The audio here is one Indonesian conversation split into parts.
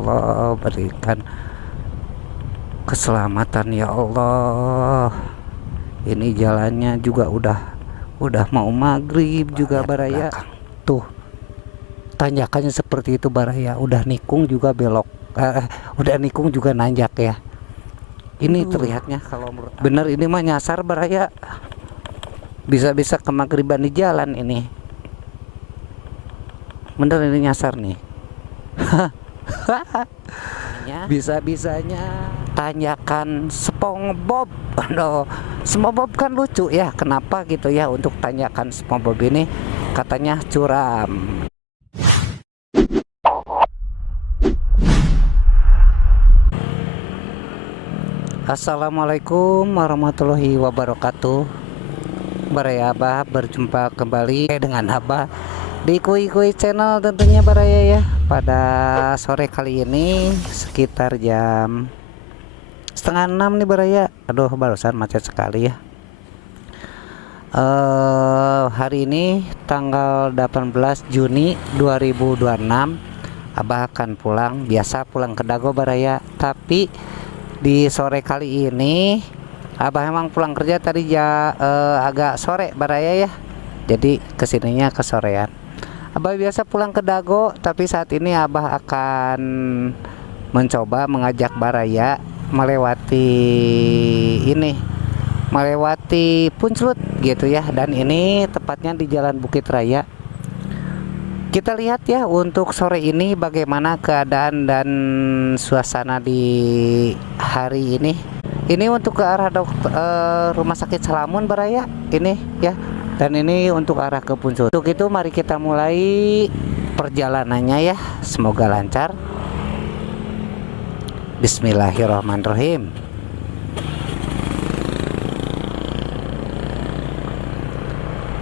Allah, berikan keselamatan ya Allah. Ini jalannya juga udah mau maghrib juga Baraya. Tuh tanjakannya seperti itu Baraya, udah nikung juga belok, udah nikung juga nanjak ya. Ini terlihatnya kalau bener ini mah nyasar Baraya, bisa-bisa kemaghriban di jalan ini. Bener ini nyasar nih. Bisa-bisanya tanjakan SpongeBob. Aduh, SpongeBob kan lucu ya. Kenapa gitu ya untuk tanjakan SpongeBob ini katanya curam. Assalamualaikum warahmatullahi wabarakatuh. Baraya Abah berjumpa kembali dengan Abah di Kui Channel tentunya Baraya ya. Pada sore kali ini sekitar jam setengah 6 nih Baraya. Aduh barusan macet sekali ya. Hari ini tanggal 18 Juni 2026 Abah akan pulang, biasa pulang ke Dago Baraya. Tapi di sore kali ini Abah emang pulang kerja tadi ya, agak sore Baraya ya. Jadi kesininya kesorean. Abah biasa pulang ke Dago, tapi saat ini Abah akan mencoba mengajak Baraya melewati Punclut gitu ya. Dan ini tepatnya di Jalan Bukit Raya. Kita lihat ya untuk sore ini bagaimana keadaan dan suasana di hari ini. Ini untuk ke arah Rumah Sakit Salamun Baraya ini ya. Dan ini untuk arah ke Punclut. Untuk itu mari kita mulai perjalanannya ya. Semoga lancar. Bismillahirrahmanirrahim.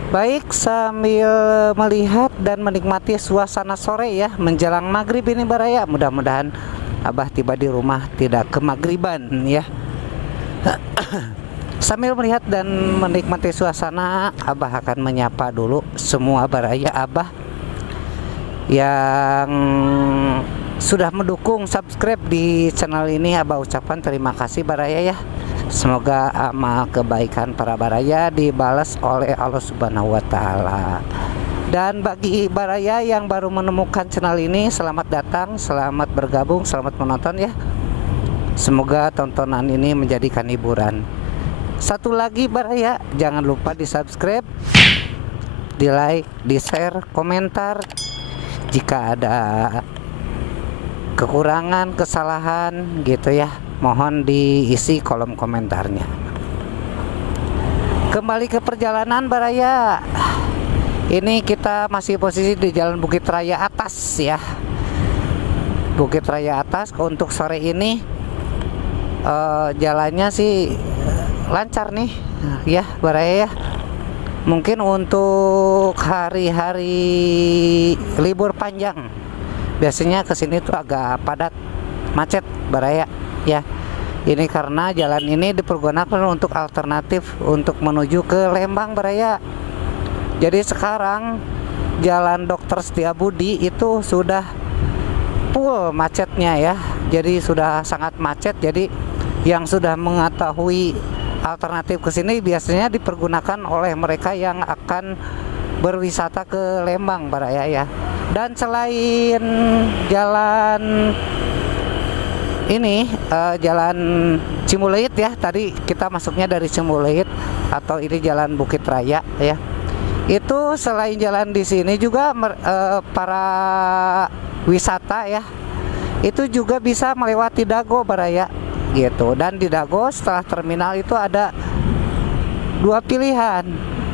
Baik, sambil melihat dan menikmati suasana sore ya menjelang maghrib ini Baraya. Mudah-mudahan Abah tiba di rumah tidak kemaghriban ya. Sambil melihat dan menikmati suasana, Abah akan menyapa dulu semua Baraya Abah yang sudah mendukung subscribe di channel ini. Abah ucapkan terima kasih Baraya ya. Semoga amal kebaikan para Baraya dibalas oleh Allah Subhanahu wa Ta'ala. Dan bagi Baraya yang baru menemukan channel ini, selamat datang, selamat bergabung, selamat menonton ya. Semoga tontonan ini menjadikan hiburan. Satu lagi Baraya, jangan lupa di subscribe, di like, di share, komentar. Jika ada kekurangan, kesalahan gitu ya, mohon diisi kolom komentarnya. Kembali ke perjalanan Baraya. Ini kita masih posisi di Jalan Bukit Raya atas ya. Bukit Raya atas. Untuk sore ini jalannya sih lancar nih ya Baraya ya. Mungkin untuk hari-hari libur panjang biasanya kesini tuh agak padat, macet Baraya ya. Ini karena jalan ini dipergunakan untuk alternatif untuk menuju ke Lembang Baraya. Jadi sekarang Jalan Dr. Setiabudi itu sudah full macetnya ya. Jadi sudah sangat macet. Jadi yang sudah mengetahui alternatif ke sini biasanya dipergunakan oleh mereka yang akan berwisata ke Lembang Baraya ya. Dan selain jalan ini jalan Cimuleit ya, tadi kita masuknya dari Cimuleit atau ini Jalan Bukit Raya ya. Itu selain jalan di sini juga para wisata ya, itu juga bisa melewati Dago Baraya gitu. Dan di Dago setelah terminal itu ada dua pilihan.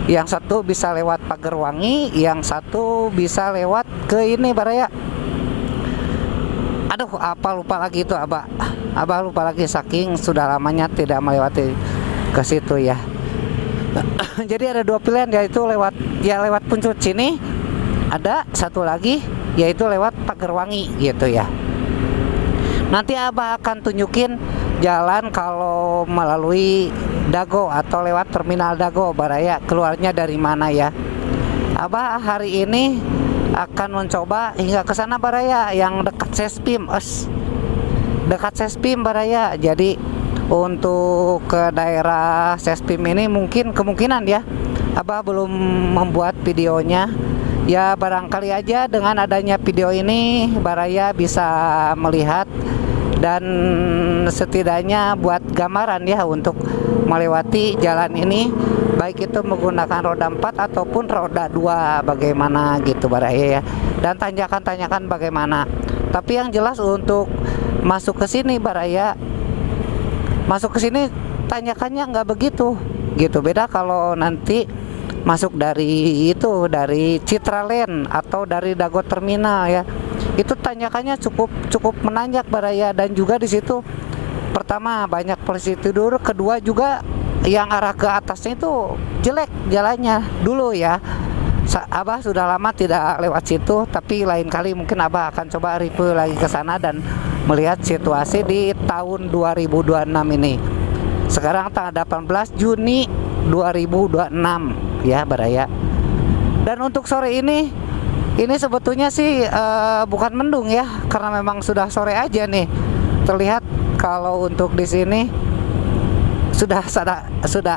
Yang satu bisa lewat Pagerwangi, yang satu bisa lewat ke ini Baraya. Aduh, apa lupa lagi itu Abah lupa lagi saking sudah lamanya tidak melewati ke situ ya. Jadi ada dua pilihan, yaitu lewat Punclut sini, ada satu lagi yaitu lewat Pagerwangi gitu ya. Nanti Abah akan tunjukin jalan kalau melalui Dago atau lewat terminal Dago Baraya, keluarnya dari mana ya. Abah hari ini akan mencoba hingga ke sana Baraya, yang dekat Sespim, dekat Sespim Baraya. Jadi untuk ke daerah Sespim ini mungkin kemungkinan ya, Abah belum membuat videonya. Ya barangkali aja dengan adanya video ini Baraya bisa melihat dan setidaknya buat gambaran ya untuk melewati jalan ini, baik itu menggunakan roda 4 ataupun roda 2 bagaimana gitu Baraya ya, dan tanjakan-tanjakan bagaimana. Tapi yang jelas untuk masuk ke sini Baraya, masuk ke sini tanjakannya nggak begitu gitu, beda kalau nanti masuk dari itu, dari Citraland atau dari Dago Terminal ya, itu tanjakannya cukup menanjak Baraya. Dan juga di situ pertama banyak polisi tidur, kedua juga yang arah ke atasnya itu jelek jalannya dulu ya. Abah sudah lama tidak lewat situ, tapi lain kali mungkin Abah akan coba review lagi ke sana dan melihat situasi di tahun 2026 ini. Sekarang tanggal 18 Juni 2026 ya Baraya. Dan untuk sore ini sebetulnya sih bukan mendung ya, karena memang sudah sore aja nih. Terlihat kalau untuk di sini sudah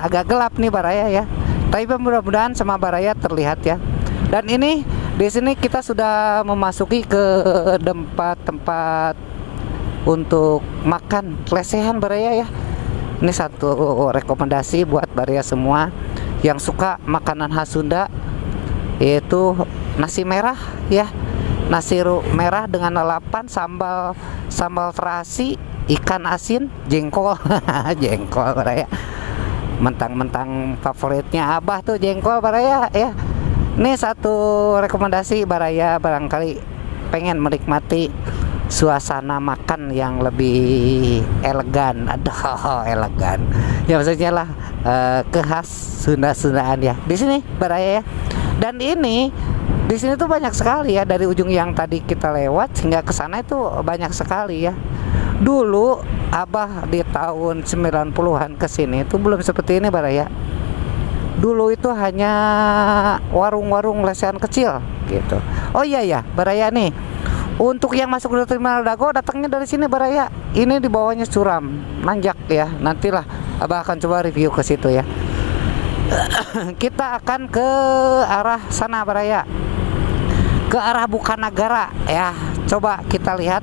agak gelap nih Baraya ya. Tapi mudah-mudahan sama Baraya terlihat ya. Dan ini di sini kita sudah memasuki ke tempat untuk makan lesehan Baraya ya. Ini satu rekomendasi buat Baraya semua yang suka makanan khas Sunda, yaitu nasi merah ya, nasi merah dengan lalapan, sambal terasi, ikan asin, jengkol. Jengkol Baraya, mentang-mentang favoritnya Abah tuh jengkol Baraya ya. Ini satu rekomendasi Baraya, barangkali pengen menikmati suasana makan yang lebih elegan. Aduh, elegan ya, maksudnya lah khas Sunda-Sundaan ya di sini Baraya ya. Dan ini di sini tuh banyak sekali ya, dari ujung yang tadi kita lewat hingga ke sana itu banyak sekali ya. Dulu Abah di tahun 90-an ke sini itu belum seperti ini Baraya. Dulu itu hanya warung-warung lesehan kecil gitu. Oh iya ya Baraya nih, untuk yang masuk ke Terminal Dago datangnya dari sini Baraya. Ini di bawahnya curam, nanjak ya. Nantilah Abah akan coba review ke situ ya. Kita akan ke arah sana Baraya, ke arah Bukanagara ya. Coba kita lihat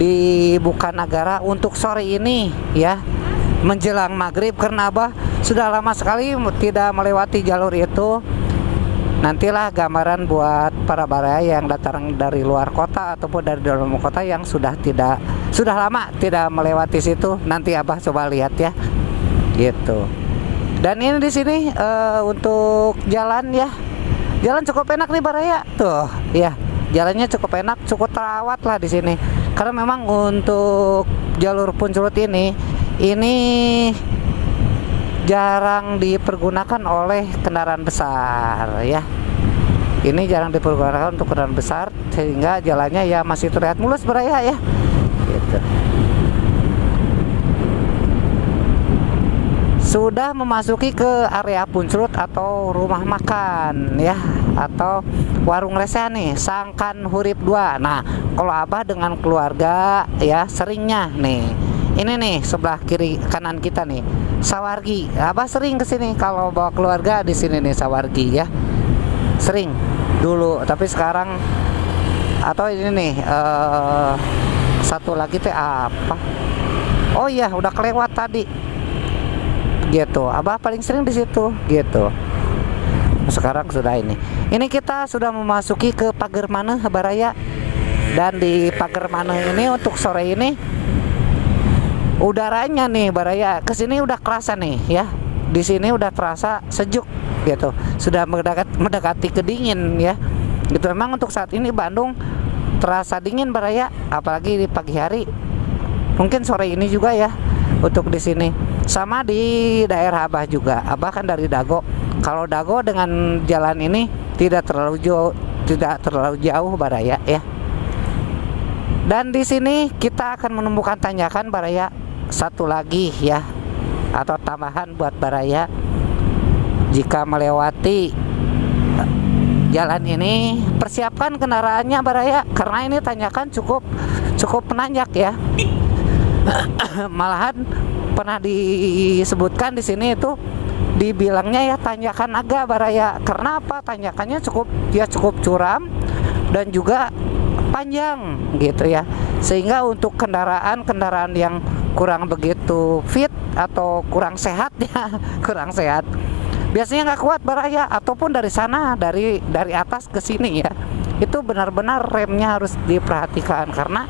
di Bukanagara untuk sore ini ya, menjelang maghrib, karena Abah sudah lama sekali tidak melewati jalur itu. Nantilah gambaran buat para Baraya yang datang dari luar kota ataupun dari dalam kota yang sudah lama tidak melewati situ, nanti Abah coba lihat ya gitu. Dan ini di sini untuk jalan ya, jalan cukup enak nih Baraya tuh ya, jalannya cukup enak, cukup terawat lah di sini, karena memang untuk jalur Punculut ini jarang dipergunakan oleh kendaraan besar ya. Ini jarang dipergunakan untuk kendaraan besar, sehingga jalannya ya masih terlihat mulus Baraya ya gitu. Sudah memasuki ke area Punculut atau rumah makan ya, atau warung lesehan nih, Sangkan Hurip 2. Nah kalau Abah dengan keluarga ya seringnya nih, ini nih sebelah kiri kanan kita nih Sawargi. Abah sering kesini kalau bawa keluarga, di sini nih Sawargi ya, sering dulu. Tapi sekarang, atau ini nih satu lagi teh apa, oh iya udah kelewat tadi gitu. Abah paling sering di situ gitu. Sekarang sudah ini kita sudah memasuki ke Pager Maneh Baraya. Dan di Pager Maneh ini untuk sore ini udaranya nih Baraya kesini udah kerasa nih ya, di sini udah terasa sejuk gitu, sudah mendekati kedingin ya gitu. Memang untuk saat ini Bandung terasa dingin Baraya, apalagi di pagi hari, mungkin sore ini juga ya. Untuk di sini sama di daerah Abah juga, Abah kan dari Dago. Kalau Dago dengan jalan ini tidak terlalu jauh Baraya ya. Dan di sini kita akan menemukan tanjakan Baraya satu lagi ya, atau tambahan buat Baraya jika melewati jalan ini persiapkan kendaraannya baraya, karena ini tanjakan cukup menanjak ya. Malahan pernah disebutkan di sini itu dibilangnya ya tanjakan naga baraya. Karena apa? Tanjakannya cukup curam dan juga panjang gitu ya, sehingga untuk kendaraan yang kurang begitu fit atau kurang sehat ya kurang sehat biasanya nggak kuat baraya, ataupun dari sana dari atas ke sini ya, itu benar-benar remnya harus diperhatikan karena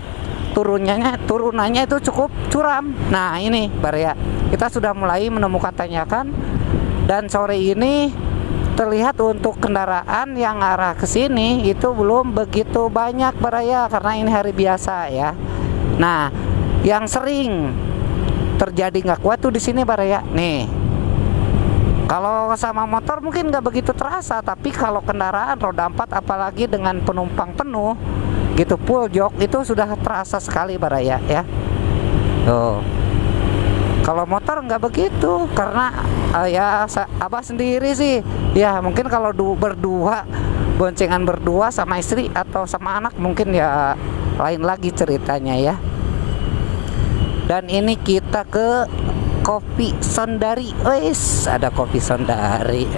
turunannya itu cukup curam. Nah ini baraya, kita sudah mulai menemukan tanjakan, dan sore ini terlihat untuk kendaraan yang arah ke sini itu belum begitu banyak baraya, karena ini hari biasa ya. Nah, yang sering terjadi nggak kuat tuh di sini baraya. Nih, kalau sama motor mungkin nggak begitu terasa, tapi kalau kendaraan roda 4 apalagi dengan penumpang penuh gitu, full jok, itu sudah terasa sekali baraya ya. Tuh. Kalau motor nggak begitu, karena ya abah sendiri sih ya, mungkin kalau berdua, boncengan berdua sama istri atau sama anak mungkin ya lain lagi ceritanya ya. Dan ini kita ke Kopi Sondari. Wes, ada Kopi Sondari.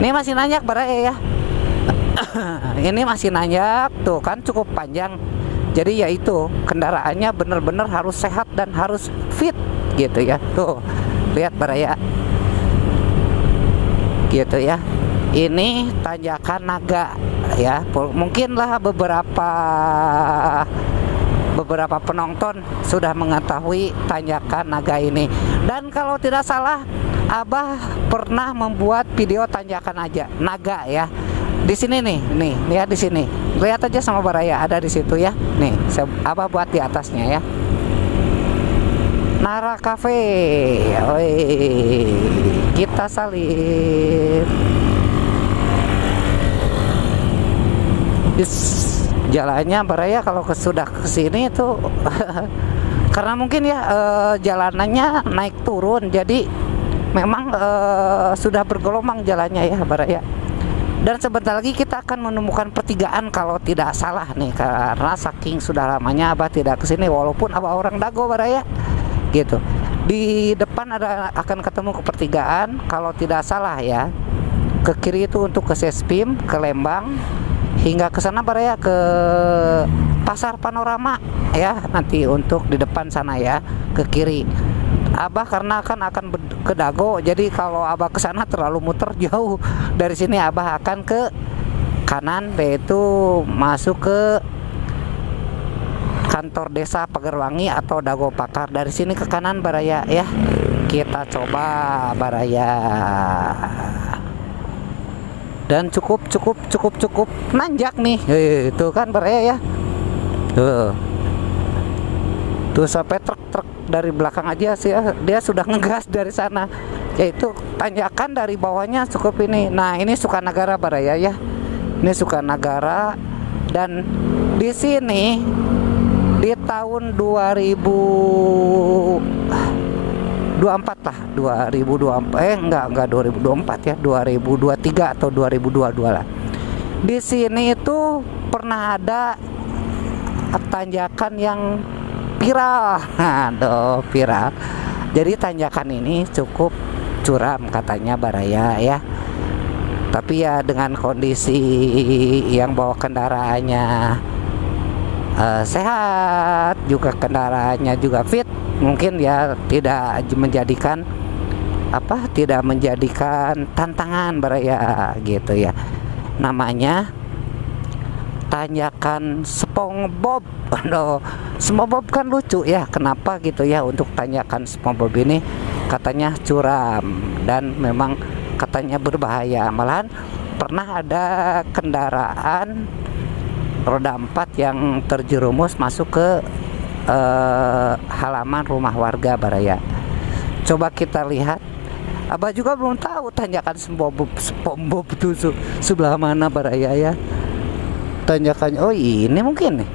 Ini masih nanjak baraya ya. Ini masih nanjak tuh kan, cukup panjang. Jadi ya itu, kendaraannya benar-benar harus sehat dan harus fit gitu ya. Tuh, lihat baraya. Gitu ya. Ini tanjakan naga ya. Mungkinlah beberapa penonton sudah mengetahui tanjakan naga ini. Dan kalau tidak salah, abah pernah membuat video tanjakan aja naga ya. Di sini nih lihat di sini. Lihat aja sama baraya, ada di situ ya. Nih, abah buat di atasnya ya. Nara Cafe. Oi, kita salib. Jalannya baraya kalau sudah kesini itu karena mungkin ya jalanannya naik turun, jadi memang sudah bergelombang jalannya ya baraya. Dan sebentar lagi kita akan menemukan pertigaan kalau tidak salah nih, karena saking sudah lamanya abah tidak kesini, walaupun abah orang Dago baraya gitu. Di depan akan ketemu ke pertigaan kalau tidak salah ya. Ke kiri itu untuk ke Sespim, ke Lembang, hingga ke sana baraya, ke Pasar Panorama ya, nanti untuk di depan sana ya, ke kiri. Abah karena akan ke Dago, jadi kalau abah ke sana terlalu muter jauh. Dari sini abah akan ke kanan, yaitu masuk ke kantor desa Pagerwangi atau Dago Pakar. Dari sini ke kanan baraya ya. Kita coba baraya. Dan cukup nanjak nih. Itu kan baraya ya. Tuh sampai truk dari belakang aja sih ya, dia sudah ngegas dari sana. Yaitu tanjakan dari bawahnya cukup ini. Nah, ini Sukanagara baraya ya. Ini Sukanagara, dan di sini di tahun 2024 lah, 2024 enggak 2024 ya, 2023 atau 2022 lah. Di sini itu pernah ada tanjakan yang viral. Aduh, viral. Jadi tanjakan ini cukup curam katanya baraya ya. Tapi ya dengan kondisi yang bawa kendaraannya sehat, juga kendaraannya juga fit, mungkin ya tidak menjadikan tantangan baraya gitu ya. Namanya tanjakan SpongeBob. SpongeBob kan lucu ya, kenapa gitu ya. Untuk tanjakan SpongeBob ini katanya curam dan memang katanya berbahaya. Malahan pernah ada kendaraan roda 4 yang terjerumus masuk ke halaman rumah warga baraya. Coba kita lihat. Abah juga belum tahu tanjakan SpongeBob itu sebelah mana baraya ya. Tanjakannya, oh ini mungkin nih,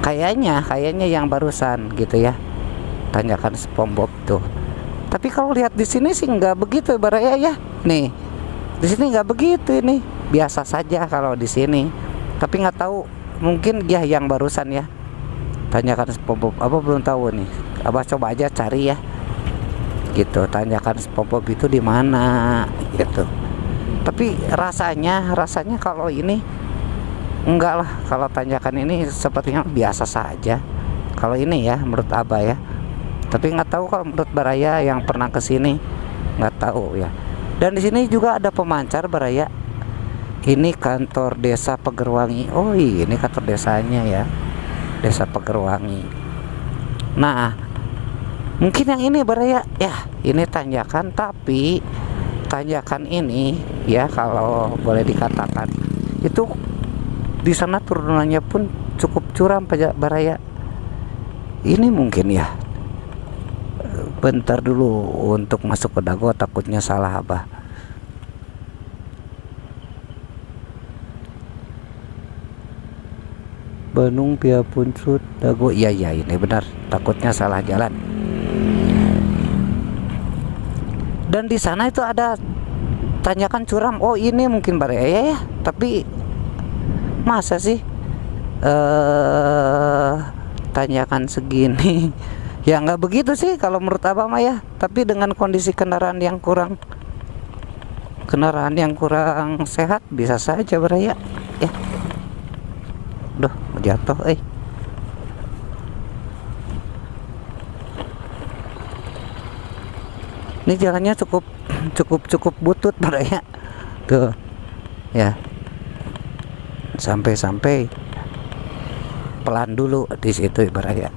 kayaknya yang barusan gitu ya, tanjakan SpongeBob tuh. Tapi kalau lihat di sini sih nggak begitu baraya ya. Nih, di sini nggak begitu ini. biasa saja kalau di sini. Tapi nggak tahu, mungkin ya yang barusan ya, tanyakan SpongeBob. Abah belum tahu nih, Abah coba aja cari ya gitu, tanyakan SpongeBob itu di mana gitu. Tapi rasanya kalau ini enggak lah, kalau tanyakan ini sepertinya biasa saja kalau ini ya, menurut Abah ya. Tapi nggak tahu kalau menurut Baraya yang pernah kesini, nggak tahu ya. Dan di sini juga ada pemancar Baraya. Ini kantor desa Pagerwangi. Oh iya, ini kantor desanya ya, desa Pagerwangi. Nah, mungkin yang ini Baraya ya, ini tanjakan, tapi tanjakan ini ya kalau boleh dikatakan itu di sana turunannya pun cukup curam Baraya. Ini mungkin ya, bentar dulu untuk masuk ke Dago, takutnya salah Abah. Bandung Pia Punsut Dago, iya ini benar, takutnya salah jalan. Dan di sana itu ada tanjakan curam. Oh ini mungkin Baraya ya, tapi masa sih tanjakan segini ya nggak begitu sih kalau menurut Abah mah ya. Tapi dengan kondisi kendaraan yang kurang sehat, bisa saja Baraya ya. Duh, jatuh ini jalannya cukup butut Baraya tuh ya. Sampai pelan dulu di situ Baraya.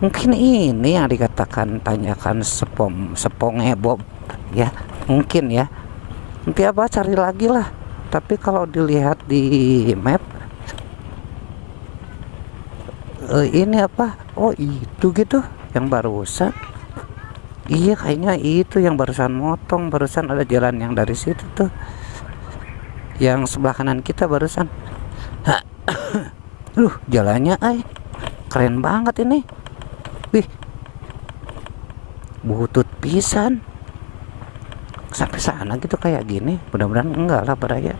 Mungkin ini yang dikatakan tanyakan SpongeBob ya, mungkin ya. Nanti Abah cari lagi lah. Tapi kalau dilihat di map, ini apa? Oh itu gitu yang barusan. Iya kayaknya itu yang barusan motong. Barusan ada jalan yang dari situ tuh, yang sebelah kanan kita barusan. Jalannya keren banget ini. Wih, butut pisan sampai sana gitu kayak gini. Mudah-mudahan enggak lah Baraya.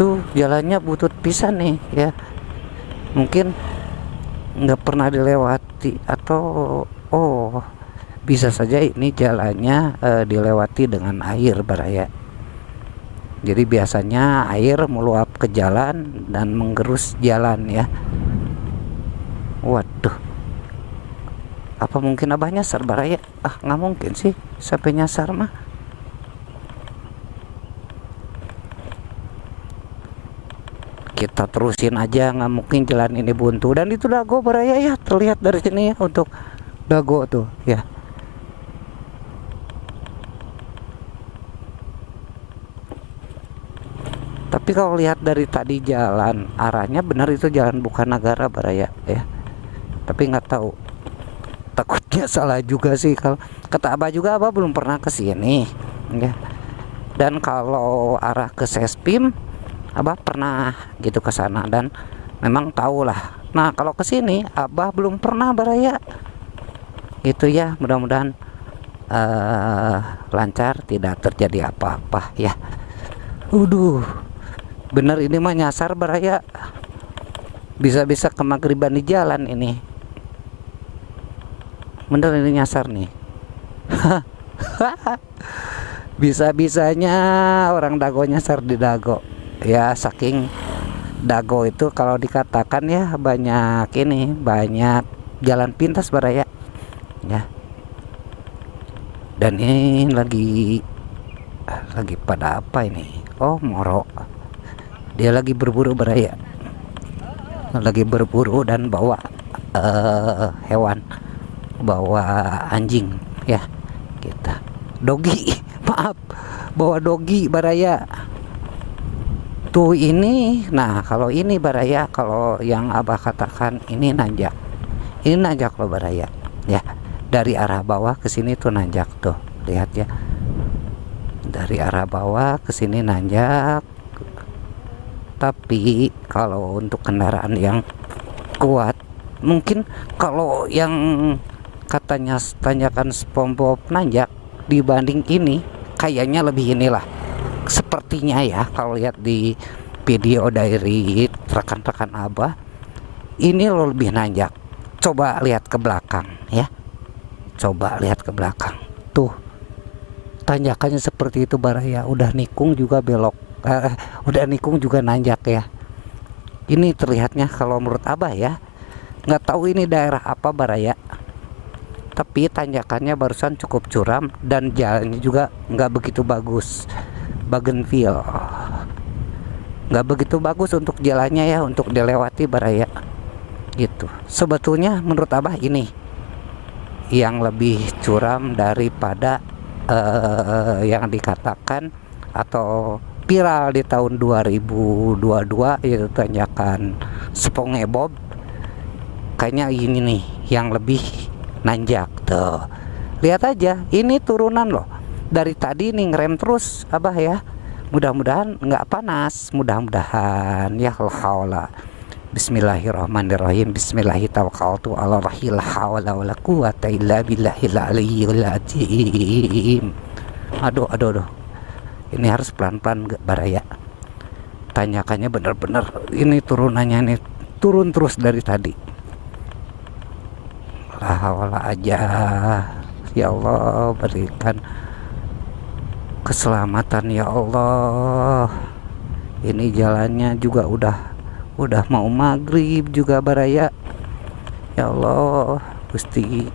Tuh jalannya butut pisan nih ya. Mungkin nggak pernah dilewati, atau bisa saja ini jalannya dilewati dengan air Baraya. Jadi biasanya air meluap ke jalan dan menggerus jalan ya. Waduh, apa mungkin Abah nyasar Baraya? Nggak mungkin sih sampai nyasar mah. Kita terusin aja, nggak mungkin jalan ini buntu. Dan itu Dago Baraya ya, terlihat dari sini ya, untuk Dago tuh ya. Tapi kalau lihat dari tadi jalan, arahnya benar itu jalan Bukanagara Baraya ya. Tapi nggak tahu, takutnya salah juga sih. Kalau kata Abah juga, Abah belum pernah ke sini ya. Dan kalau arah ke Sespim, Abah pernah gitu ke sana dan memang tahu lah. Nah kalau ke sini Abah belum pernah Baraya gitu ya. Mudah-mudahan lancar, tidak terjadi apa-apa ya. Bener ini mah nyasar Baraya, bisa-bisa kemagriban di jalan ini. Bener ini nyasar nih. Bisa-bisanya orang Dago nyasar di Dago ya. Saking Dago itu kalau dikatakan ya banyak jalan pintas Baraya ya. Dan ini lagi pada apa ini? Oh Moro, dia lagi berburu Baraya, lagi berburu dan bawa hewan, bawa anjing ya kita. Dogi maaf, bawa dogi Baraya tuh ini. Nah kalau ini Baraya, kalau yang Abah katakan ini nanjak loh Baraya ya. Dari arah bawah ke sini tuh nanjak tuh, lihat ya. Dari arah bawah ke sini nanjak. Tapi kalau untuk kendaraan yang kuat, mungkin kalau yang katanya tanjakan SpongeBob nanjak dibanding ini kayaknya lebih inilah, sepertinya ya kalau lihat di video dari rekan-rekan Abah, ini lo lebih nanjak. Coba lihat ke belakang ya, coba lihat ke belakang tuh, tanjakannya seperti itu Baraya. Udah nikung juga belok, udah nikung juga nanjak ya. Ini terlihatnya kalau menurut Abah ya, nggak tahu ini daerah apa Baraya, tapi tanjakannya barusan cukup curam dan jalannya juga nggak begitu bagus. Bagenville nggak begitu bagus untuk jalannya ya, untuk dilewati Baraya gitu. Sebetulnya menurut Abah ini yang lebih curam daripada yang dikatakan atau viral di tahun 2022, yaitu tanjakan Spongebob. Kayaknya ini nih yang lebih nanjak tuh. Lihat aja, ini turunan loh. Dari tadi nih ngerem terus Abah ya. Mudah-mudahan nggak panas, mudah-mudahan ya. Haula. Bismillahirrahmanirrahim. Bismillahirrahmanirrahim. Alaihi la haula wala quwata illa billahil aliyyil azim. Aduh. Ini harus pelan-pelan Baraya. Tanyakannya bener-bener ini turunannya nih, turun terus dari tadi. La haula aja. Ya Allah, berikan keselamatan ya Allah. Ini jalannya juga udah mau maghrib juga Baraya. Ya Allah, Gusti.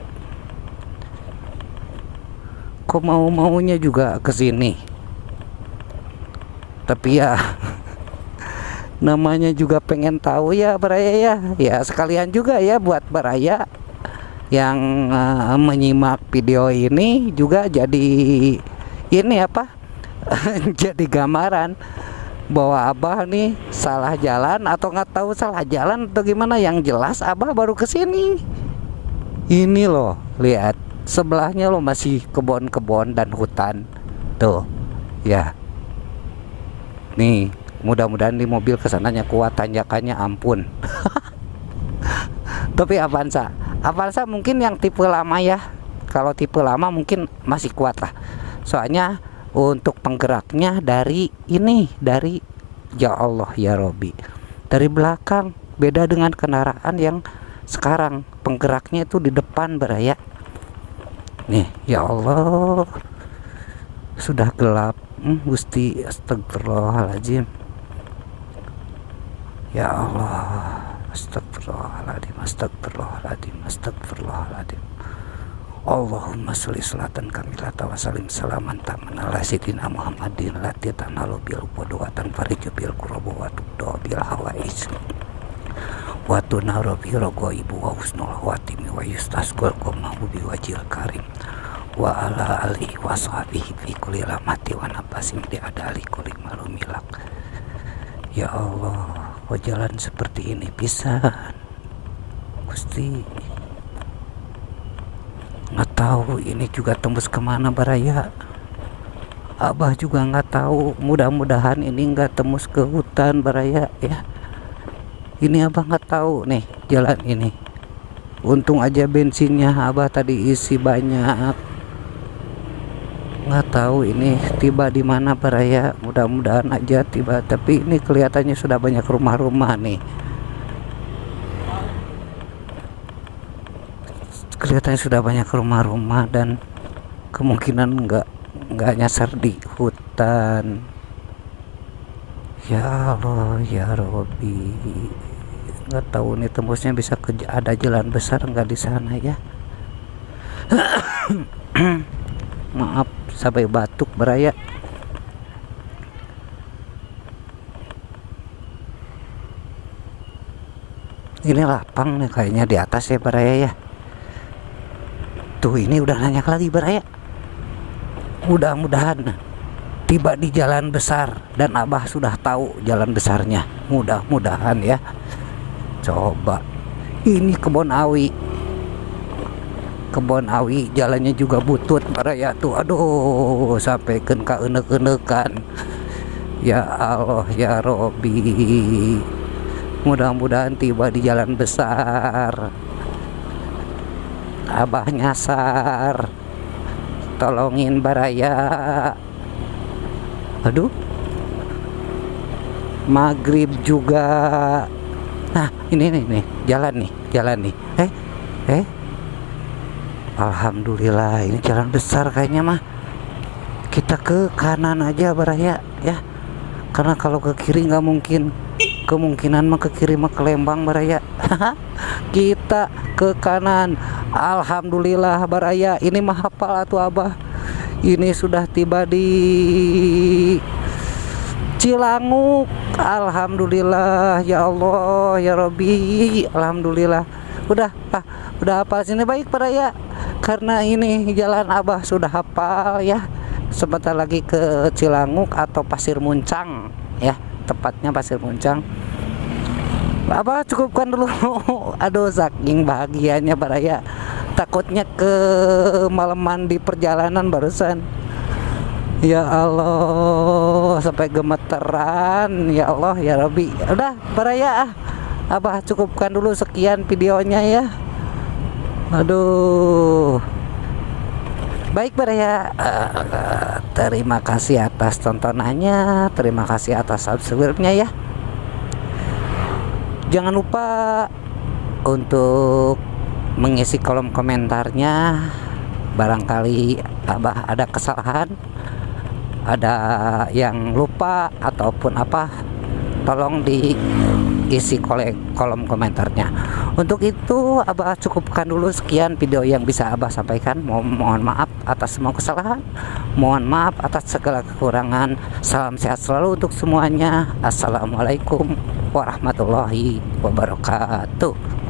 Kok maunya juga ke sini. Tapi ya namanya juga pengen tahu ya Baraya ya. Ya sekalian juga ya buat Baraya yang menyimak video ini juga jadi ini apa? Jadi gambaran bahwa Abah nih salah jalan atau nggak tahu salah jalan atau gimana. Yang jelas Abah baru kesini. Ini loh, lihat sebelahnya loh masih kebun-kebun dan hutan tuh ya. Nih mudah-mudahan di mobil kesananya kuat, tanjakannya ampun. Tapi Avanza mungkin yang tipe lama ya. Kalau tipe lama mungkin masih kuat lah. Soalnya untuk penggeraknya dari ya Allah ya Robi, dari belakang. Beda dengan kendaraan yang sekarang penggeraknya itu di depan Baraya. Nih ya Allah, sudah gelap. Gusti, astagfirullahaladzim. Ya Allah, astagfirullahaladzim. Allahumma sholli sholatan kamilatan wa sallim salaman taman ala sayyidina Muhammadin lati tanalu bil qudwatan fariju bil qurbu wa tuddo bil hawais wa tunaru bi rogoibu wa husnul khawatimi wa yustasqal qamahu bi wajil karim wa ala alihi wa sahbihi fi kulli lamati wa nafasin di adali kulli malumilak. Ya Allah, kok jalan seperti ini pisan Gusti. Nggak tahu ini juga tembus kemana Baraya. Abah juga nggak tahu. Mudah-mudahan ini nggak tembus ke hutan Baraya ya. Ini Abah nggak tahu nih jalan ini. Untung aja bensinnya Abah tadi isi banyak. Nggak tahu ini tiba di mana Baraya. Mudah-mudahan aja tiba, tapi ini kelihatannya sudah banyak rumah-rumah nih. Kelihatannya sudah banyak rumah-rumah dan kemungkinan nggak nyasar di hutan. Ya Allah ya Robi, nggak tahu nih tembusnya bisa ada jalan besar nggak di sana ya. Maaf sampai batuk Baraya. Ini lapang nih kayaknya di atas ya Baraya ya. Tuh ini udah nanya lagi Baraya. Mudah-mudahan tiba di jalan besar dan Abah sudah tahu jalan besarnya. Mudah-mudahan ya. Coba ini kebun awi jalannya juga butut Baraya tuh. Aduh, sampai ke enek-enekan. Ya Allah ya Robi, mudah-mudahan tiba di jalan besar. Abah nyasar, tolongin Baraya. Aduh, maghrib juga. Nah, ini nih, jalan nih. Alhamdulillah, ini jalan besar kayaknya mah. Kita ke kanan aja Baraya ya, karena kalau ke kiri nggak mungkin. Kemungkinan mah ke kiri mah ke Lembang Baraya. Kita ke kanan. Alhamdulillah Baraya, ini mah hafal atuh Abah. Ini sudah tiba di Cilanguk. Alhamdulillah ya Allah ya Robbi, alhamdulillah. Udah hafal sini baik Baraya, karena ini jalan Abah sudah hafal ya. Sebentar lagi ke Cilanguk atau Pasir Muncang ya, tepatnya Pasir Muncang. Abah cukupkan dulu. Aduh, saking bahagianya Baraya, takutnya ke malaman di perjalanan barusan. Ya Allah, sampai gemeteran. Ya Allah ya Rabbi. Udah Baraya, Abah cukupkan dulu sekian videonya ya. Aduh, baik Baraya, terima kasih atas tontonannya, terima kasih atas subscribe-nya ya. Jangan lupa untuk mengisi kolom komentarnya. Barangkali Abah ada kesalahan, ada yang lupa ataupun apa, tolong diisi kolom komentarnya. Untuk itu Abah cukupkan dulu sekian video yang bisa Abah sampaikan. Mohon maaf atas semua kesalahan, mohon maaf atas segala kekurangan. Salam sehat selalu untuk semuanya. Assalamualaikum warahmatullahi wabarakatuh.